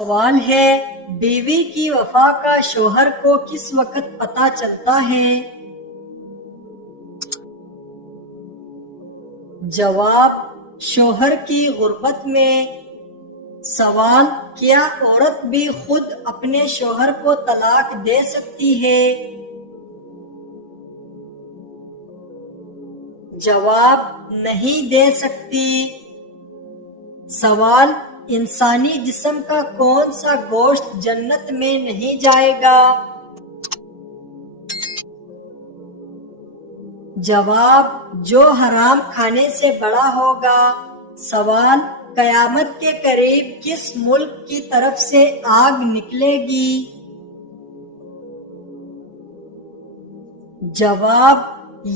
سوال ہے، بیوی کی وفا کا شوہر کو کس وقت پتہ چلتا ہے؟ جواب، شوہر کی غربت میں۔ سوال، کیا عورت بھی خود اپنے شوہر کو طلاق دے سکتی ہے؟ جواب، نہیں دے سکتی۔ سوال، انسانی جسم کا کون سا گوشت جنت میں نہیں جائے گا؟ جواب، جو حرام کھانے سے بڑا ہوگا۔ سوال، قیامت کے قریب کس ملک کی طرف سے آگ نکلے گی؟ جواب،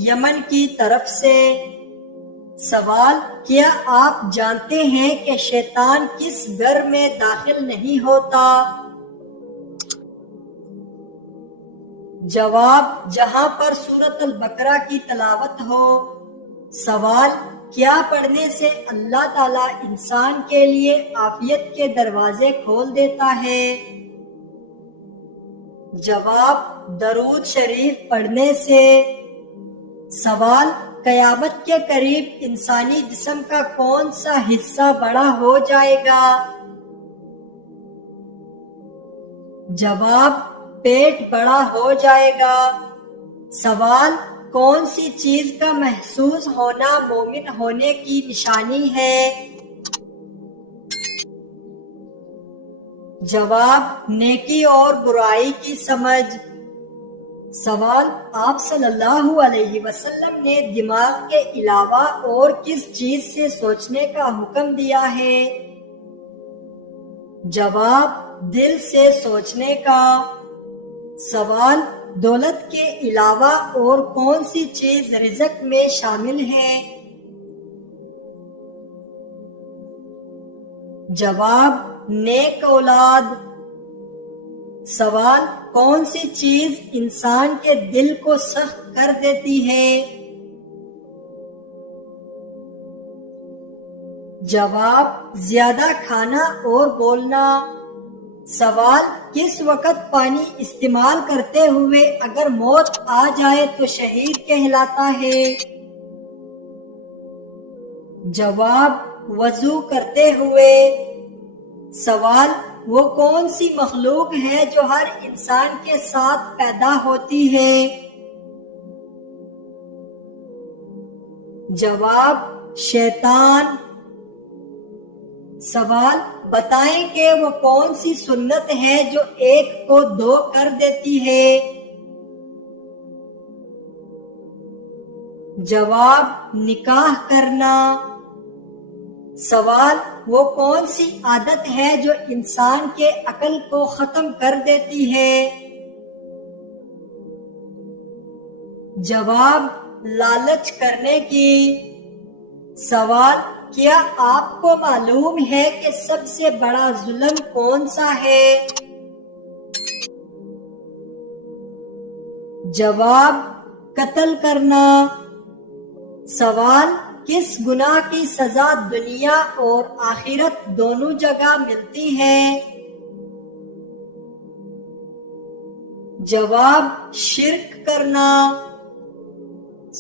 یمن کی طرف سے۔ سوال، کیا آپ جانتے ہیں کہ شیطان کس گھر میں داخل نہیں ہوتا؟ جواب، جہاں پر سورۃ البقرہ کی تلاوت ہو۔ سوال، کیا پڑھنے سے اللہ تعالیٰ انسان کے لیے عافیت کے دروازے کھول دیتا ہے؟ جواب، درود شریف پڑھنے سے۔ سوال، قیامت کے قریب انسانی جسم کا کون سا حصہ بڑا ہو جائے گا؟ جواب، پیٹ بڑا ہو جائے گا۔ سوال، کون سی چیز کا محسوس ہونا مومن ہونے کی نشانی ہے؟ جواب، نیکی اور برائی کی سمجھ۔ سوال، آپ صلی اللہ علیہ وسلم نے دماغ کے علاوہ اور کس چیز سے سوچنے کا حکم دیا ہے؟ جواب، دل سے سوچنے کا۔ سوال، دولت کے علاوہ اور کون سی چیز رزق میں شامل ہے؟ جواب، نیک اولاد۔ سوال، کون سی چیز انسان کے دل کو سخت کر دیتی ہے؟ جواب، زیادہ کھانا اور بولنا۔ سوال، کس وقت پانی استعمال کرتے ہوئے اگر موت آ جائے تو شہید کہلاتا ہے؟ جواب، وضو کرتے ہوئے۔ سوال، وہ کون سی مخلوق ہے جو ہر انسان کے ساتھ پیدا ہوتی ہے؟ جواب، شیطان۔ سوال، بتائیں کہ وہ کون سی سنت ہے جو ایک کو دو کر دیتی ہے؟ جواب، نکاح کرنا۔ سوال، وہ کون سی عادت ہے جو انسان کے عقل کو ختم کر دیتی ہے؟ جواب، لالچ کرنے کی۔ سوال، کیا آپ کو معلوم ہے کہ سب سے بڑا ظلم کون سا ہے؟ جواب، قتل کرنا۔ سوال، کس گناہ کی سزا دنیا اور آخرت دونوں جگہ ملتی ہے؟ جواب، شرک کرنا۔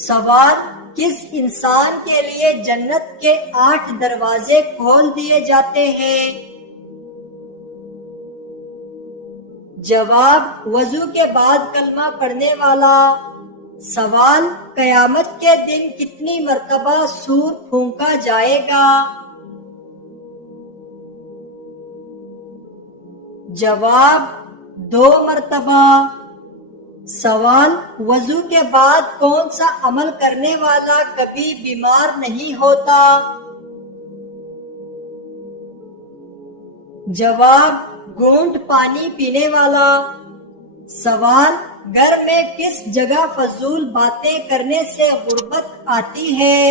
سوال، کس انسان کے لیے جنت کے 8 دروازے کھول دیے جاتے ہیں؟ جواب، وضو کے بعد کلمہ پڑھنے والا۔ سوال، قیامت کے دن کتنی مرتبہ سور پھونکا جائے گا؟ جواب، 2 مرتبہ۔ سوال، وضو کے بعد کون سا عمل کرنے والا کبھی بیمار نہیں ہوتا؟ جواب، گھونٹ پانی پینے والا۔ سوال، گھر میں کس جگہ فضول باتیں کرنے سے غربت آتی ہے؟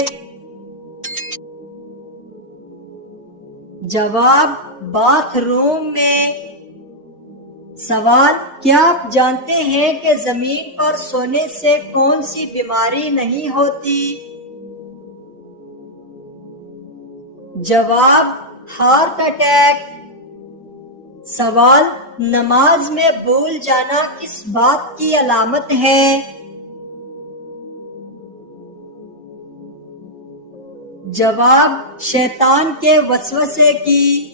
جواب، باتھ روم میں۔ سوال، کیا آپ جانتے ہیں کہ زمین پر سونے سے کون سی بیماری نہیں ہوتی؟ جواب، ہارٹ اٹیک۔ سوال: نماز میں بھول جانا کس بات کی علامت ہے؟ جواب: شیطان کے وسوسے کی۔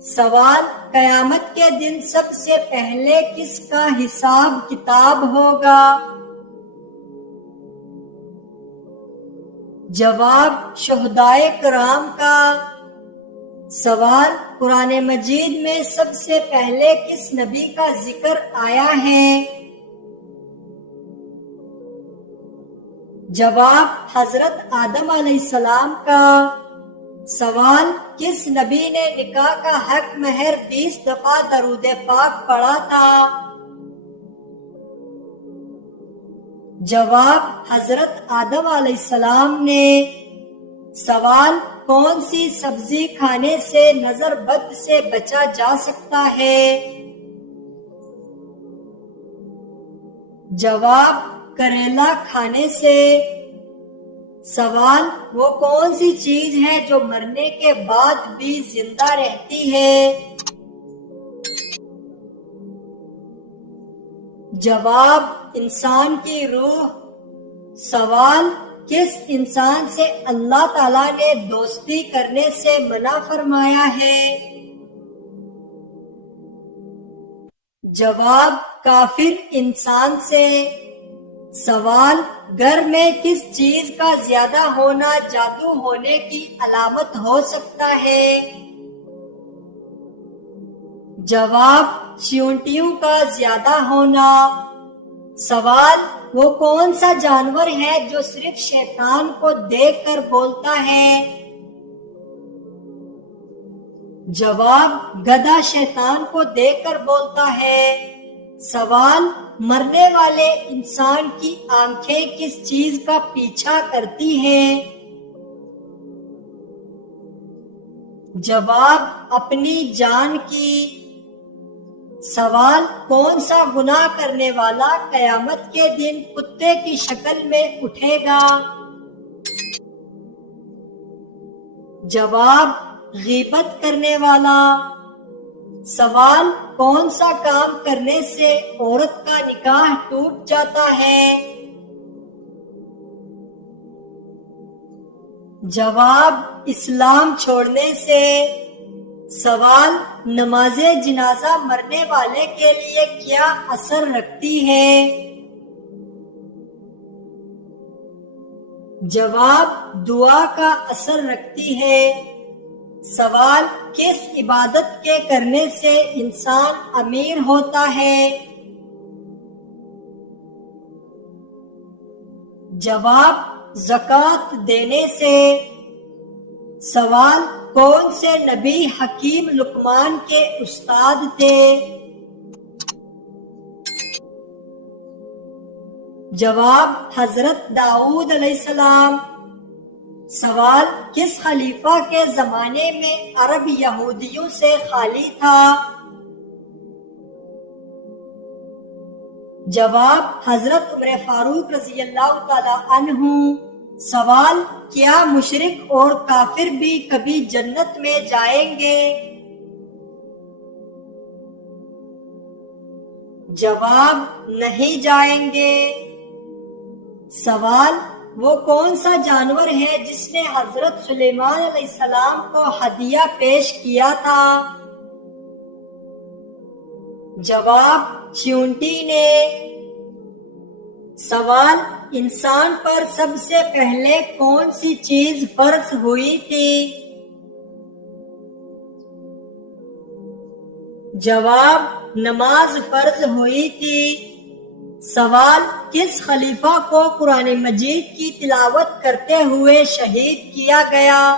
سوال: قیامت کے دن سب سے پہلے کس کا حساب کتاب ہوگا؟ جواب: شہدائے کرام کا۔ سوال: قرآن مجید میں سب سے پہلے کس نبی کا ذکر آیا ہے؟ جواب: حضرت آدم علیہ السلام کا۔ سوال: کس نبی نے نکاح کا حق مہر 20 دفعہ درود پاک پڑھا تھا؟ جواب: حضرت آدم علیہ السلام نے۔ سوال: کون سی سبزی کھانے سے نظر بد سے بچا جا سکتا ہے؟ جواب: کریلا کھانے سے۔ سوال: وہ کون سی چیز ہے جو مرنے کے بعد بھی زندہ رہتی ہے؟ جواب: انسان کی روح۔ سوال: کس انسان سے اللہ تعالیٰ نے دوستی کرنے سے منع فرمایا ہے؟ جواب: کافر انسان سے۔ سوال: گھر میں کس چیز کا زیادہ ہونا جادو ہونے کی علامت ہو سکتا ہے؟ جواب: چیونٹیوں کا زیادہ ہونا۔ سوال: وہ کون سا جانور ہے جو صرف شیطان کو دیکھ کر بولتا ہے؟ جواب: گدھا شیطان کو دیکھ کر بولتا ہے۔ سوال: مرنے والے انسان کی آنکھیں کس چیز کا پیچھا کرتی ہیں؟ جواب: اپنی جان کی۔ سوال: کون سا گناہ کرنے والا قیامت کے دن کتے کی شکل میں اٹھے گا؟ جواب: غیبت کرنے والا۔ سوال: کون سا کام کرنے سے عورت کا نکاح ٹوٹ جاتا ہے؟ جواب: اسلام چھوڑنے سے۔ سوال: نماز جنازہ مرنے والے کے لیے کیا اثر رکھتی ہے؟ جواب: دعا کا اثر رکھتی ہے۔ سوال: کس عبادت کے کرنے سے انسان امیر ہوتا ہے؟ جواب: زکوٰۃ دینے سے۔ سوال: کون سے نبی حکیم لقمان کے استاد تھے؟ جواب: حضرت داؤد علیہ السلام۔ سوال: کس خلیفہ کے زمانے میں عرب یہودیوں سے خالی تھا؟ جواب: حضرت عمر فاروق رضی اللہ تعالی عنہ۔ سوال: کیا مشرک اور کافر بھی کبھی جنت میں جائیں گے؟ جواب: نہیں جائیں گے۔ سوال: وہ کون سا جانور ہے جس نے حضرت سلیمان علیہ السلام کو ہدیہ پیش کیا تھا؟ جواب: چیونٹی نے۔ سوال: انسان پر سب سے پہلے کون سی چیز فرض ہوئی تھی؟ جواب: نماز فرض ہوئی تھی۔ سوال: کس خلیفہ کو قرآن مجید کی تلاوت کرتے ہوئے شہید کیا گیا؟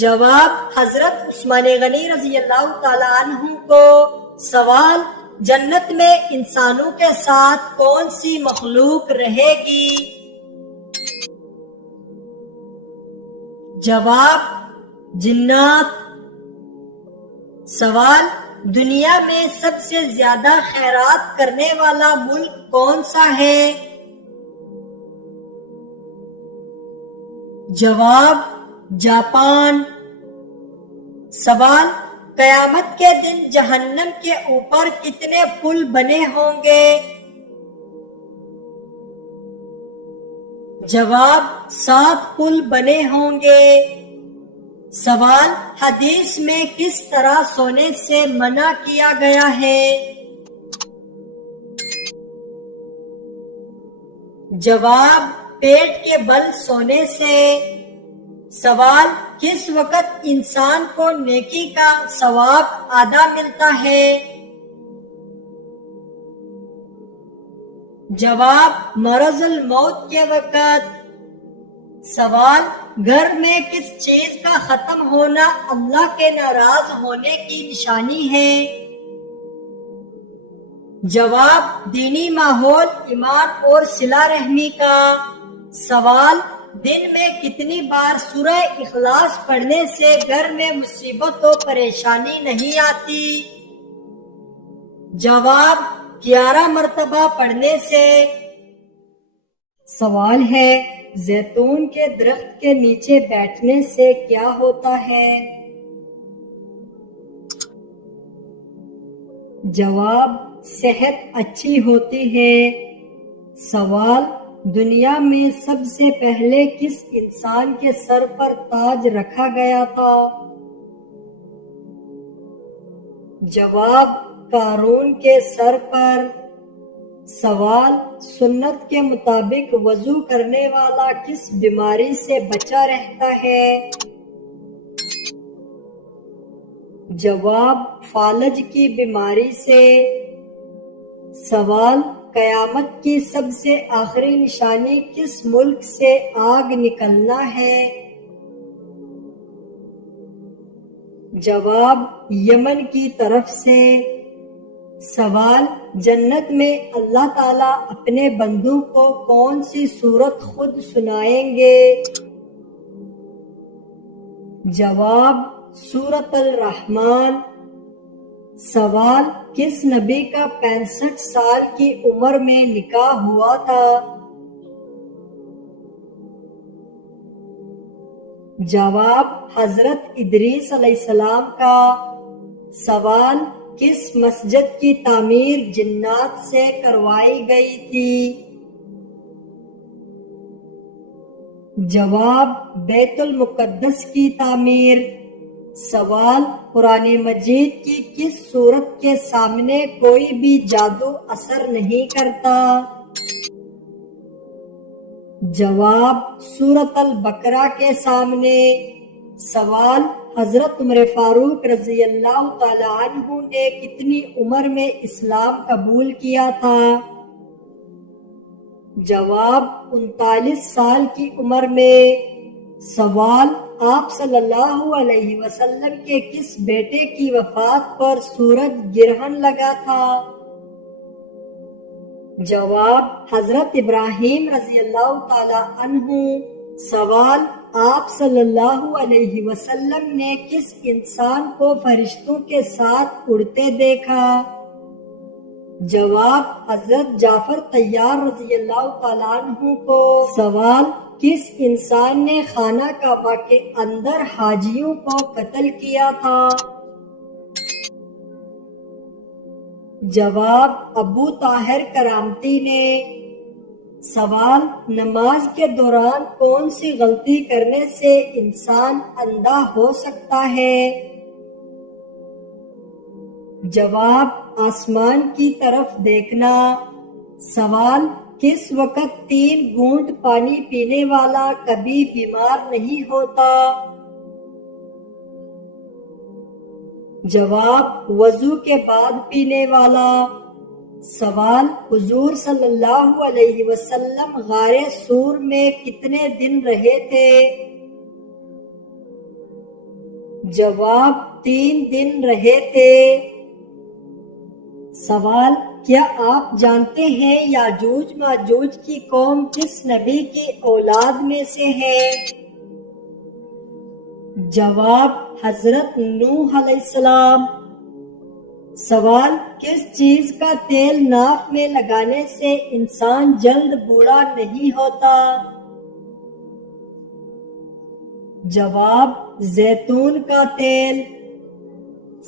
جواب: حضرت عثمان غنی رضی اللہ تعالی عنہ کو۔ سوال: جنت میں انسانوں کے ساتھ کون سی مخلوق رہے گی؟ جواب: جنات۔ سوال: دنیا میں سب سے زیادہ خیرات کرنے والا ملک کون سا ہے؟ جواب: جاپان۔ سوال: قیامت کے دن جہنم کے اوپر کتنے پل بنے ہوں گے؟ جواب: 7 پل بنے ہوں گے۔ سوال: حدیث میں کس طرح سونے سے منع کیا گیا ہے؟ جواب: پیٹ کے بل سونے سے۔ سوال: کس وقت انسان کو نیکی کا ثواب آدھا ملتا ہے؟ جواب: مرض الموت کے وقت۔ سوال: گھر میں کس چیز کا ختم ہونا اللہ کے ناراض ہونے کی نشانی ہے؟ جواب: دینی ماحول، ایمان اور صلہ رحمی کا۔ سوال: دن میں کتنی بار سورہ اخلاص پڑھنے سے گھر میں مصیبت و پریشانی نہیں آتی؟ جواب: 11 مرتبہ پڑھنے سے۔ سوال ہے: زیتون کے درخت کے نیچے بیٹھنے سے کیا ہوتا ہے؟ جواب: صحت اچھی ہوتی ہے۔ سوال: دنیا میں سب سے پہلے کس انسان کے سر پر تاج رکھا گیا تھا؟ جواب: قارون کے سر پر۔ سوال: سنت کے مطابق وضو کرنے والا کس بیماری سے بچا رہتا ہے؟ جواب: فالج کی بیماری سے۔ سوال: قیامت کی سب سے آخری نشانی کس ملک سے آگ نکلنا ہے؟ جواب: یمن کی طرف سے۔ سوال: جنت میں اللہ تعالیٰ اپنے بندوں کو کون سی سورت خود سنائیں گے؟ جواب: سورۃ الرحمن۔ سوال: کس نبی کا 65 سال کی عمر میں نکاح ہوا تھا؟ جواب: حضرت ادریس علیہ السلام کا۔ سوال: کس مسجد کی تعمیر جنات سے کروائی گئی تھی؟ جواب: بیت المقدس کی تعمیر۔ سوال: قرآن مجید کی کس سورت کے سامنے کوئی بھی جادو اثر نہیں کرتا؟ جواب: سورۃ البقرہ کے سامنے۔ سوال: حضرت عمر فاروق رضی اللہ تعالیٰ عنہ نے کتنی عمر میں اسلام قبول کیا تھا؟ جواب: 39 سال کی عمر میں۔ سوال: آپ صلی اللہ علیہ وسلم کے کس بیٹے کی وفات پر سورج گرہن لگا تھا؟ جواب: حضرت ابراہیم رضی اللہ تعالی عنہ۔ سوال: آپ صلی اللہ علیہ وسلم نے کس انسان کو فرشتوں کے ساتھ اڑتے دیکھا؟ جواب: حضرت جعفر طیار رضی اللہ تعالیٰ عنہ کو۔ سوال: کس انسان نے خانہ کعبہ کے اندر حاجیوں کو قتل کیا تھا؟ جواب: ابو طاہر کرامتی نے۔ سوال: نماز کے دوران کون سی غلطی کرنے سے انسان اندھا ہو سکتا ہے؟ جواب: آسمان کی طرف دیکھنا۔ سوال: کس وقت 3 گھونٹ پانی پینے والا کبھی بیمار نہیں ہوتا؟ جواب: وضو کے بعد پینے والا۔ سوال: حضور صلی اللہ علیہ وسلم غار سور میں کتنے دن رہے تھے؟ جواب: 3 دن رہے تھے۔ سوال: کیا آپ جانتے ہیں یاجوج ماجوج کی قوم کس نبی کی اولاد میں سے ہے؟ جواب: حضرت نوح علیہ السلام۔ سوال: کس چیز کا تیل ناف میں لگانے سے انسان جلد بوڑھا نہیں ہوتا؟ جواب: زیتون کا تیل۔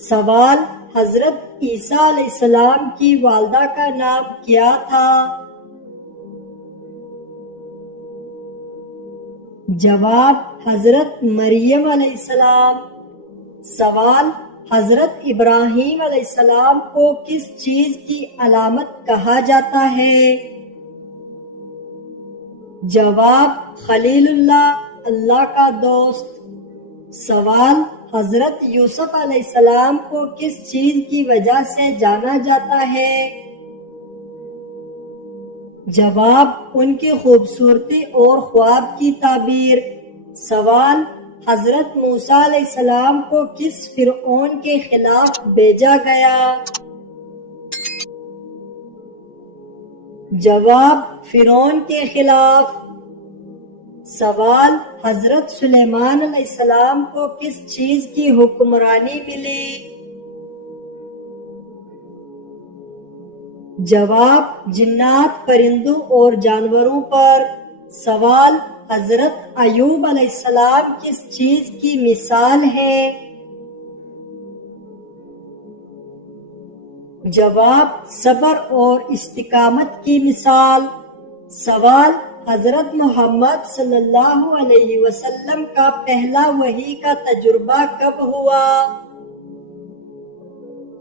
سوال حضرت عیسیٰ علیہ السلام کی والدہ کا نام کیا تھا؟ جواب حضرت مریم علیہ السلام۔ سوال حضرت ابراہیم علیہ السلام کو کس چیز کی علامت کہا جاتا ہے؟ جواب خلیل اللہ، اللہ کا دوست۔ سوال حضرت یوسف علیہ السلام کو کس چیز کی وجہ سے جانا جاتا ہے؟ جواب ان کی خوبصورتی اور خواب کی تعبیر۔ سوال حضرت موسیٰ علیہ السلام کو کس فرعون کے خلاف بھیجا گیا؟ جواب فرعون کے خلاف۔ سوال حضرت سلیمان علیہ السلام کو کس چیز کی حکمرانی ملی؟ جواب جنات، پرندوں اور جانوروں پر۔ سوال حضرت ایوب علیہ السلام کس چیز کی مثال ہے؟ جواب صبر اور استقامت کی مثال۔ سوال حضرت محمد صلی اللہ علیہ وسلم کا پہلا وحی کا تجربہ کب ہوا؟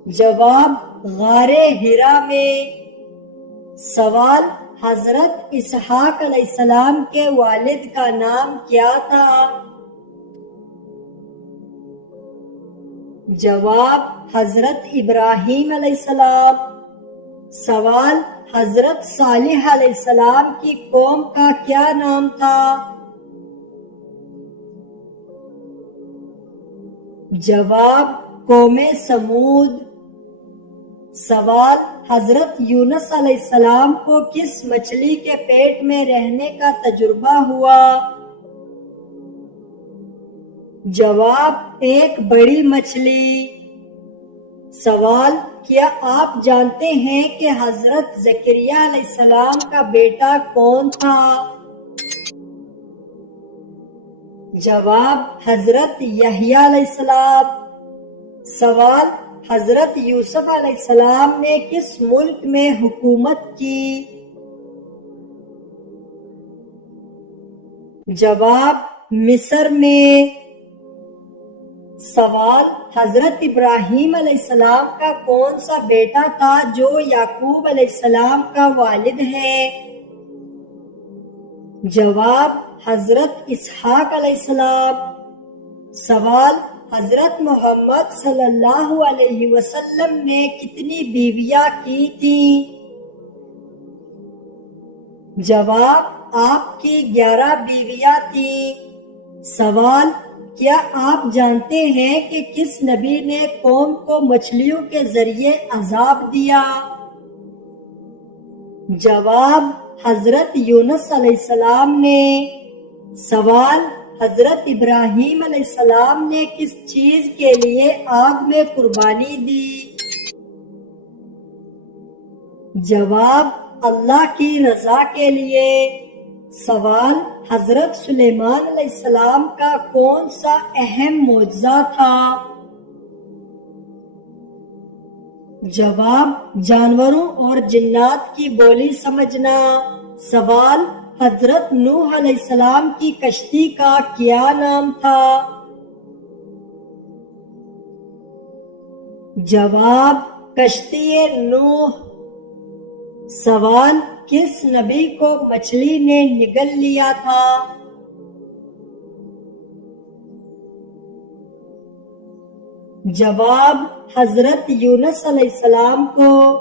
جواب غار حرا میں۔ سوال حضرت اسحاق علیہ السلام کے والد کا نام کیا تھا؟ جواب حضرت ابراہیم علیہ السلام۔ سوال حضرت صالح علیہ السلام کی قوم کا کیا نام تھا؟ جواب قوم سمود۔ سوال حضرت یونس علیہ السلام کو کس مچھلی کے پیٹ میں رہنے کا تجربہ ہوا؟ جواب ایک بڑی مچھلی۔ سوال کیا آپ جانتے ہیں کہ حضرت زکریا علیہ السلام کا بیٹا کون تھا؟ جواب حضرت یحییٰ علیہ السلام۔ سوال حضرت یوسف علیہ السلام نے کس ملک میں حکومت کی؟ جواب مصر میں۔ سوال حضرت ابراہیم علیہ السلام کا کون سا بیٹا تھا جو یعقوب علیہ السلام کا والد ہے؟ جواب حضرت اسحاق علیہ السلام۔ سوال حضرت محمد صلی اللہ علیہ وسلم نے کتنی بیویاں کی تھیں؟ جواب آپ کی 11 بیویاں تھیں۔ سوال کیا آپ جانتے ہیں کہ کس نبی نے قوم کو مچھلیوں کے ذریعے عذاب دیا؟ جواب حضرت یونس علیہ السلام نے۔ سوال حضرت ابراہیم علیہ السلام نے کس چیز کے لیے آگ میں قربانی دی؟ جواب اللہ کی رضا کے لیے۔ سوال حضرت سلیمان علیہ السلام کا کون سا اہم معجزہ تھا؟ جواب جانوروں اور جنات کی بولی سمجھنا۔ سوال حضرت نوح علیہ السلام کی کشتی کا کیا نام تھا؟ جواب کشتی نوح۔ سوال کس نبی کو مچھلی نے نگل لیا تھا؟ جواب حضرت یونس علیہ السلام کو۔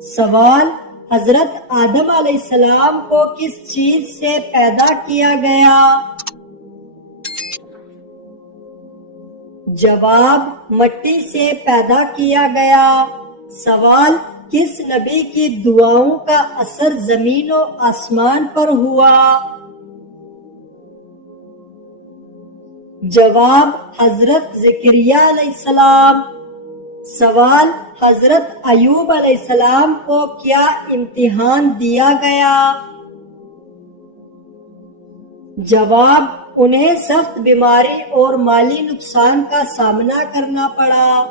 سوال حضرت آدم علیہ السلام کو کس چیز سے پیدا کیا گیا؟ جواب مٹی سے پیدا کیا گیا۔ سوال کس نبی کی دعاؤں کا اثر زمین و آسمان پر ہوا؟ جواب حضرت زکریا علیہ السلام۔ سوال حضرت ایوب علیہ السلام کو کیا امتحان دیا گیا؟ جواب انہیں سخت بیماری اور مالی نقصان کا سامنا کرنا پڑا۔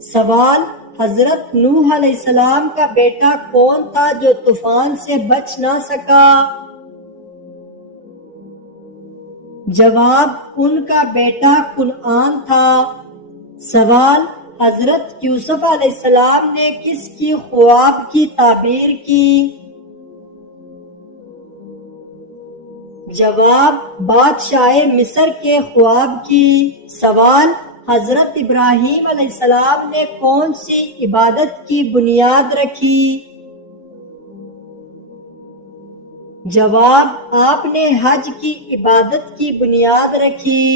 سوال، حضرت نوح علیہ السلام کا بیٹا کون تھا جو طوفان سے بچ نہ سکا؟ جواب، ان کا بیٹا کنعان تھا۔ سوال، حضرت یوسف علیہ السلام نے کس کی خواب کی تعبیر کی؟ جواب، بادشاہ مصر کے خواب کی۔ سوال، حضرت ابراہیم علیہ السلام نے کون سی عبادت کی بنیاد رکھی؟ جواب، آپ نے حج کی عبادت کی بنیاد رکھی۔